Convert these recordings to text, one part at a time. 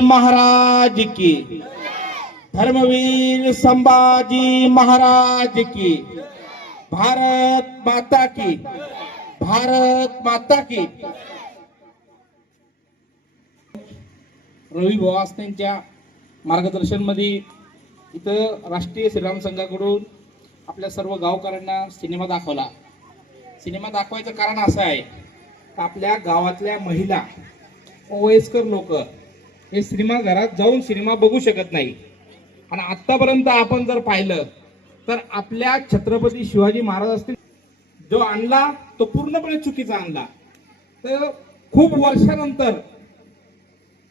महाराज की। धर्मवीर संभाजी महाराज की। भारत माता की। भारत माता की। रवी भोवास त्यांच्या मार्गदर्शनमध्ये इथं राष्ट्रीय श्रीराम संघाकडून आपल्या सर्व गावकऱ्यांना सिनेमा दाखवला. सिनेमा दाखवायचं कारण असं आहे आपल्या गावातल्या महिला वयस्कर लोक हे सिनेमाघरात जाऊन सिनेमा बघू शकत नाही. आणि आतापर्यंत आपण जर पाहिलं तर आपल्या छत्रपती शिवाजी महाराज असतील जो आणला तो पूर्णपणे चुकीचा आणला. तर खूप वर्षानंतर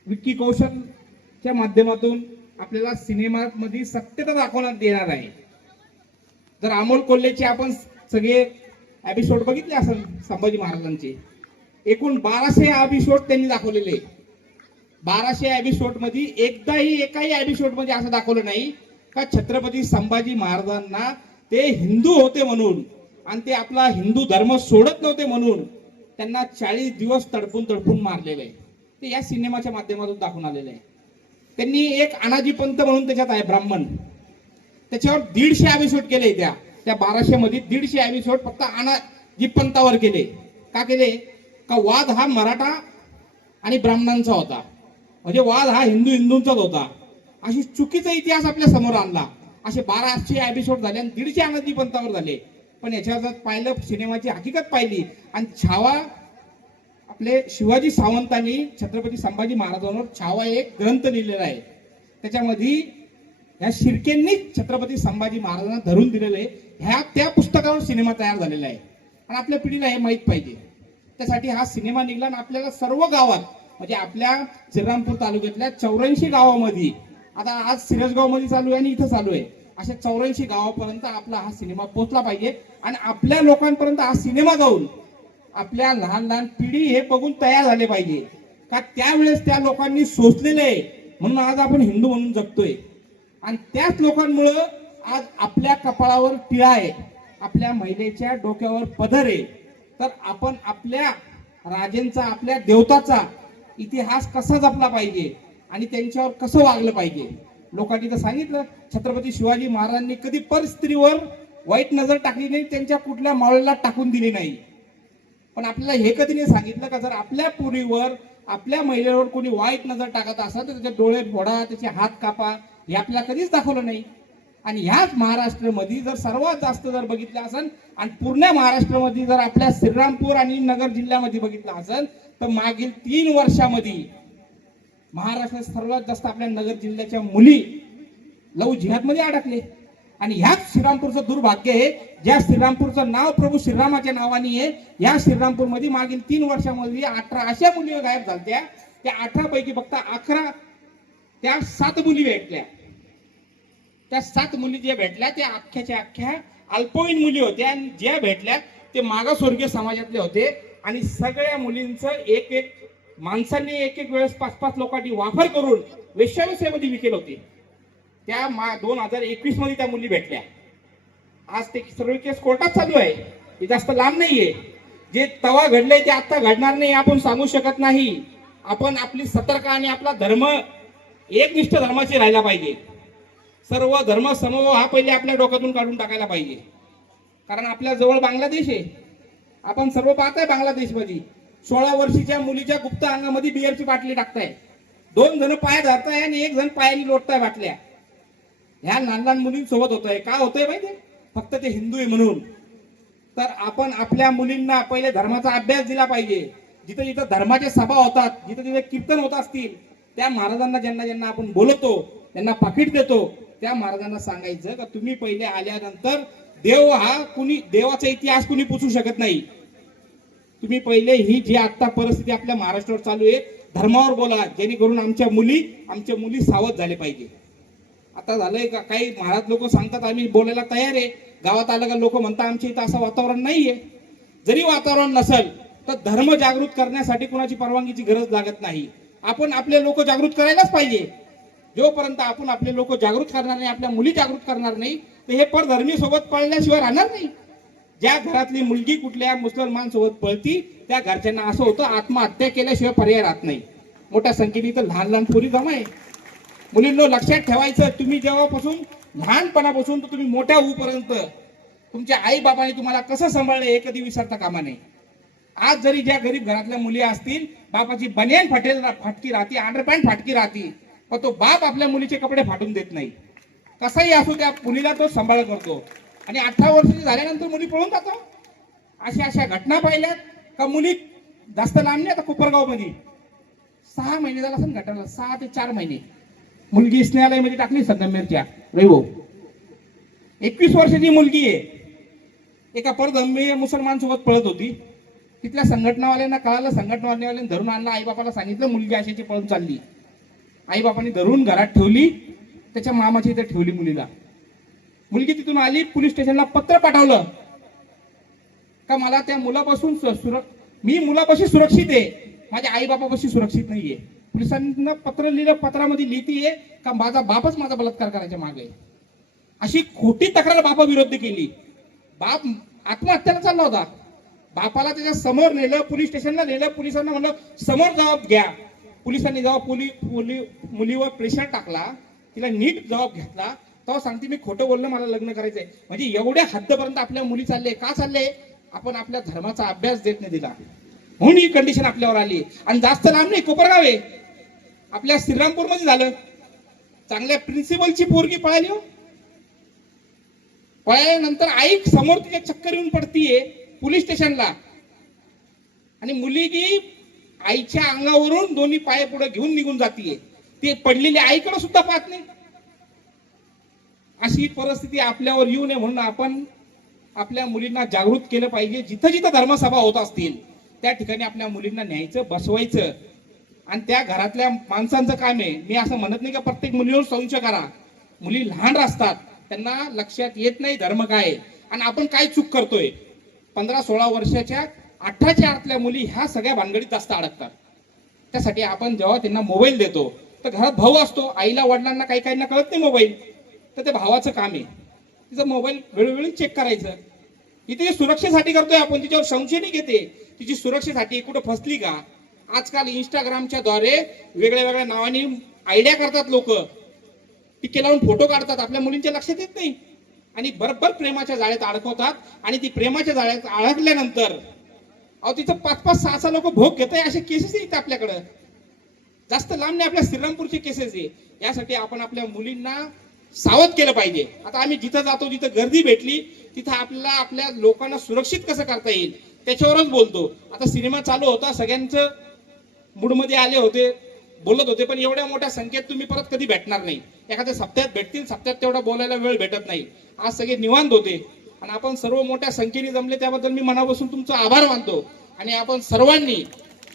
विक्की कौशलच्या माध्यमातून आपल्याला सिनेमामध्ये सत्यता दाखवण्यात येणार आहे. जर अमोल कोल्हेचे आपण सगळे एपिसोड बघितले असेल संभाजी महाराजांचे एकूण बाराशे एपिसोड त्यांनी दाखवलेले. बाराशे एपिसोडमध्ये एकदाही एकाही एपिसोडमध्ये असं दाखवलं नाही का छत्रपती संभाजी महाराजांना ते हिंदू होते म्हणून आणि ते आपला हिंदू धर्म सोडत नव्हते म्हणून त्यांना चाळीस दिवस तडपून तडपून मारलेलं. आहे ते या सिनेमाच्या माध्यमातून दाखवून आलेलं. आहे त्यांनी एक अनाजी पंत म्हणून त्याच्यात आहे ब्राह्मण. त्याच्यावर दीडशे एपिसोड केले त्या. त्या बाराशे मध्ये दीडशे एपिसोड फक्त अनाजी पंतावर केले. का केले? का वाद हा मराठा आणि ब्राह्मणांचा होता. म्हणजे वाद हा हिंदू हिंदूंचाच होता. अशी चुकीचा इतिहास आपल्यासमोर आणला. असे बाराशे एपिसोड झाले आणि दीडशे आनंदी पंतावर झाले. पण याच्यावर पाहिलं सिनेमाची हकीकत पाहिली आणि छावा आपले शिवाजी सावंतांनी छत्रपती संभाजी महाराजांवर छावा एक ग्रंथ लिहिलेला आहे. त्याच्यामध्ये ह्या शिर्केंनीच छत्रपती संभाजी महाराजांना धरून दिलेले ह्या त्या पुस्तकावर सिनेमा तयार झालेला आहे. आणि आपल्या पिढीला हे माहीत पाहिजे. त्यासाठी हा सिनेमा निघाला आणि आपल्याला सर्व गावात म्हणजे आपल्या श्रीरामपूर तालुक्यातल्या चौऱ्याऐंशी गावामध्ये आता आज सिरजगावमध्ये चालू आहे आणि इथं चालू आहे. अशा चौऱ्याऐंशी गावापर्यंत आपला हा सिनेमा पोहोचला पाहिजे आणि आपल्या लोकांपर्यंत हा सिनेमा जाऊन आपल्या लहान लहान पिढी हे बघून तयार झाले पाहिजे. का त्यावेळेस त्या लोकांनी सोचलेलं आहे म्हणून आज आपण हिंदू म्हणून जगतोय. आणि त्याच लोकांमुळं आज आपल्या कपाळावर टिळा आहे आपल्या महिलेच्या डोक्यावर पदर आहे. तर आपण आपल्या राजेंचा आपल्या देवताचा इतिहास कसा जपला पाहिजे आणि त्यांच्यावर कसं वागलं पाहिजे? लोकांनी तर सांगितलं छत्रपती शिवाजी महाराजांनी कधी पर स्त्रीवर वाईट नजर टाकली नाही त्यांच्या कुठल्या मावळीला टाकून दिली नाही. पण आपल्याला हे कधी नाही सांगितलं का जर आपल्या पुरीवर आपल्या महिलेवर कोणी वाईट नजर टाकत असेल तर त्याचे डोळे फोडा त्याचे हात कापा हे आपल्याला कधीच दाखवलं नाही. आणि ह्याच महाराष्ट्रामध्ये जर सर्वात जास्त जर बघितलं असेल आणि पूर्ण महाराष्ट्रामध्ये जर आपल्या श्रीरामपूर आणि नगर जिल्ह्यामध्ये बघितलं असेल तर मागील तीन वर्षामध्ये महाराष्ट्रात सर्वात जास्त आपल्या नगर जिल्ह्याच्या मुली लव जिहादमध्ये अडकले. आणि ह्याच श्रीरामपूरचं दुर्भाग्य आहे ज्या श्रीरामपूरचं नाव प्रभू श्रीरामाच्या नावाने आहे या श्रीरामपूरमध्ये मागील तीन वर्षामध्ये अठरा अशा मुली गायब झाल्या त्या अठरा पैकी फक्त अकरा त्या सात मुली भेटल्या. त्या सात मुली ज्या भेटल्या त्या अख्ख्याच्या अख्ख्या अल्पवयीन मुली होत्या आणि ज्या भेटल्या ते मागासवर्गीय समाजातले होते आणि सगळ्या मुलींचं एक एक माणसांनी एक एक वेळेस पाच पाच लोकांनी वापर करून वेश्याव्यवसायामध्ये विकेल होते. त्या मा दोन हजार एकवीसमध्ये त्या मुली भेटल्या. आज ते सर्व केस कोर्टात चालू आहे. हे जास्त लांब नाहीये. जे तवा घडलंय ते आता घडणार नाही आपण सांगू शकत नाही. आपण आपली सतर्क आणि आपला धर्म एकनिष्ठ धर्माची राहायला पाहिजे. सर्व धर्म समूह हा पहिले आपल्या डोक्यातून काढून टाकायला पाहिजे. कारण आपल्या जवळ बांगलादेश आहे. आपण सर्व पाहताय बांगलादेशमध्ये. सोळा वर्षीच्या मुलीच्या गुप्त अंगामध्ये बियरची बाटली टाकताय. दोन जण पाय धरताय आणि एक जण पायाने लोटताय बाटल्या. ह्या लहान लहान मुलींसोबत होतंय. का होतंय माहिती फक्त ते हिंदू आहे म्हणून. तर आपण आपल्या मुलींना पहिले धर्माचा अभ्यास दिला पाहिजे. जिथं जिथं धर्माच्या सभा होतात जिथं जिथे कीर्तन होत असतील त्या महाराजांना ज्यांना ज्यांना आपण बोलवतो त्यांना पाकिट देतो त्या महाराजांना सांगायचं का तुम्ही पहिले आल्यानंतर देव हा कुणी देवाचा इतिहास कुणी पुसू शकत नाही. तुम्ही पहिले ही जी आता परिस्थिती आपल्या महाराष्ट्रावर चालू आहे धर्मावर बोला जेणेकरून आमच्या मुली आमच्या मुली सावध झाले पाहिजे. आता झालंय का काही महाराज लोक सांगतात आम्ही बोलायला तयार आहे. गावात आलं का लोक म्हणतात आमच्या इथं असं वातावरण नाहीये. जरी वातावरण नसेल तर धर्म जागृत करण्यासाठी कुणाची परवानगीची गरज लागत नाही. आपण आपले लोक जागृत करायलाच पाहिजे. जोपर्यंत आपण आपले लोक जागृत करणार नाही आपल्या मुली जागृत करणार नाही तर हे परधर्मी सोबत पळल्याशिवाय राहणार नाही. ज्या घरातली मुलगी कुठल्या मुसलमान सोबत पळती त्या घरच्यांना असं होतं आत्महत्या केल्याशिवाय पर्याय राहत नाही. मोठ्या संख्येने तर लहान लहान पोरी जमा आहे. मुलींनो लक्षात ठेवायचं तुम्ही जेव्हापासून लहानपणापासून तर तुम्ही मोठ्या होऊपर्यंत तुमच्या आई बाबाने तुम्हाला कसं सांभाळलं हे कधी विसरता कामा नये. आज जरी ज्या गरीब घरातल्या मुली असतील बापाची बनियान फाटेल फाटकी राहते अंडरपॅन्ट फाटकी राहते पण तो बाप आपल्या मुलीचे कपडे फाटून देत नाही. कसाही असू त्या मुलीला तो सांभाळ करतो. आणि अठरा वर्षाची झाल्यानंतर मुली पळून जातो. अशा अशा घटना पाहिल्यात. का मुली जास्त लांब नाही आता कुपरगावमध्ये. सहा महिने झाला असं घटना सहा ते चार महिने. मुलगी स्नेहालयमध्ये टाकली संगमेरच्या रविवो हो. एकवीस वर्षाची मुलगी आहे. एका परधम्मी मुसलमान सोबत पळत होती. तिथल्या संघटनावाल्यांना कळालं संघटनावाल्यांनी धरून आणलं आईबापाला सांगितलं मुलगी अशाची पळून चालली. आईबापांनी धरून घरात ठेवली त्याच्या मामाच्या इथे ठेवली मुलीला. मुलगी तिथून आली पोलीस स्टेशनला पत्र पाठवलं. का मला त्या मुलापासून सुर मी मुलापाशी सुरक्षित आहे. माझ्या आई बापापाशी सुरक्षित नाहीये. पोलिसांना पत्र लिहिलं पत्रामध्ये लिहितीये का माझा बापच माझा बलात्कार करायच्या मागे अशी खोटी तक्रार बापा विरोध केली. बाप आत्महत्याला चालला होता. बापाला त्याच्यासमोर नेलं पोलीस स्टेशनला नेलं पोलिसांना म्हणलं समोर जबाब घ्या. पोलिसांनी जेव्हा पोली मुली मुलीवर प्रेशर टाकला तिला नीट जबाब घेतला तेव्हा सांगते मी खोटं बोललं मला लग्न करायचंय. म्हणजे एवढ्या हद्दपर्यंत आपल्या मुली चालले का चालले? आपण आपल्या धर्माचा अभ्यास देत नाही दिला म्हणून ही कंडिशन आपल्यावर आली. आणि जास्त लांब नाही कोपरगाव आहे. आपल्या श्रीरामपूरमध्ये झालं. चांगल्या प्रिन्सिपलची पोरगी पळाली हो. पळाल्यानंतर आई समोर तिच्या चक्कर येऊन पडतीये पोलीस स्टेशनला. आणि मुलगी आईच्या अंगावरून दोन्ही पाय पुढे घेऊन निघून जातीये. ते पडलेली आईकडे सुद्धा पाहत नाही. अशी परिस्थिती आपल्यावर येऊ नये म्हणून आपण आपल्या मुलींना जागृत केलं पाहिजे. जिथं जिथं धर्मसभा होत असतील त्या ठिकाणी आपल्या मुलींना न्यायचं बसवायचं. आणि त्या घरातल्या माणसांचं काम आहे. मी असं म्हणत नाही का प्रत्येक मुलीवर संशय करा. मुली लहान असतात. त्यांना लक्षात येत नाही धर्म काय आणि आपण काय चूक करतोय? पंधरा सोळा वर्षाच्या अठराच्या आतल्या मुली ह्या सगळ्या भानगडीत जास्त अडकतात. त्यासाठी आपण जेव्हा त्यांना मोबाईल देतो तर घरात भाऊ असतो आईला वडिलांना काही काहींना कळत नाही मोबाईल तर ते भावाचं काम आहे. तिचं मोबाईल वेळोवेळी चेक करायचं. इथे सुरक्षेसाठी करतोय आपण तिच्यावर संशय नाही घेते. तिची सुरक्षेसाठी कुठं फसली का? आजकाल इंस्टाग्रामच्या द्वारे वेगळ्या वेगळ्या नावाने आयडिया करतात लोक. टिके लावून फोटो काढतात आपल्या मुलींच्या लक्षात येत नाही. आणि बरोबर प्रेमाच्या जाळ्यात अडकवतात. आणि ती प्रेमाच्या जाळ्यात अडकल्यानंतर अहो तिथं पाच पाच सहा सहा लोक भोग घेत आहे असे केसेस येत आपल्याकडं. जास्त लांब नाही आपल्या श्रीरामपूरचे केसेस आहे. यासाठी आपण आपल्या मुलींना सावध केलं पाहिजे. आता आम्ही जिथं जातो जिथं गर्दी भेटली तिथं आपल्याला आपल्या लोकांना सुरक्षित कसं करता येईल त्याच्यावरच बोलतो. आता सिनेमा चालू होता सगळ्यांचं मूडमध्ये आले होते बोलत होते पण एवढ्या मोठ्या संख्येत तुम्ही परत कधी भेटणार नाही. एखाद्या सप्त्यात भेटतील सप्त्यात तेवढा बोलायला वेळ भेटत नाही. आज सगळे निवांत होते. आणि आपण सर्व मोठ्या संख्येने जमले त्याबद्दल मी मनापासून तुमचा आभार मानतो. आणि आपण सर्वांनी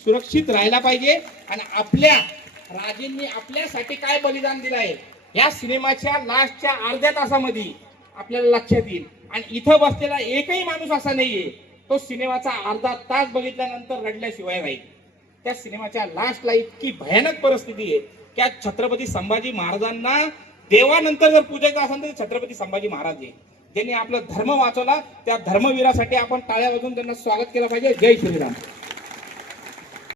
सुरक्षित राहायला पाहिजे आणि आपल्या राजेंनी आपल्यासाठी काय बलिदान दिलं आहे या सिनेमाच्या लास्टच्या अर्ध्या तासामध्ये आपल्याला लक्षात येईल. आणि इथं बसलेला एकही माणूस असा नाहीये तो सिनेमाचा अर्धा तास बघितल्यानंतर रडल्याशिवाय राहील. त्या सिनेमाच्या लास्टला इतकी भयानक परिस्थिती आहे की आज छत्रपती संभाजी महाराजांना देवानंतर जर पूजायचं असेल तर छत्रपती संभाजी महाराज आहे ज्यांनी आपला धर्म वाचवला त्या धर्मवीरासाठी आपण टाळ्या वाजून त्यांना स्वागत केलं पाहिजे. जय श्रीराम.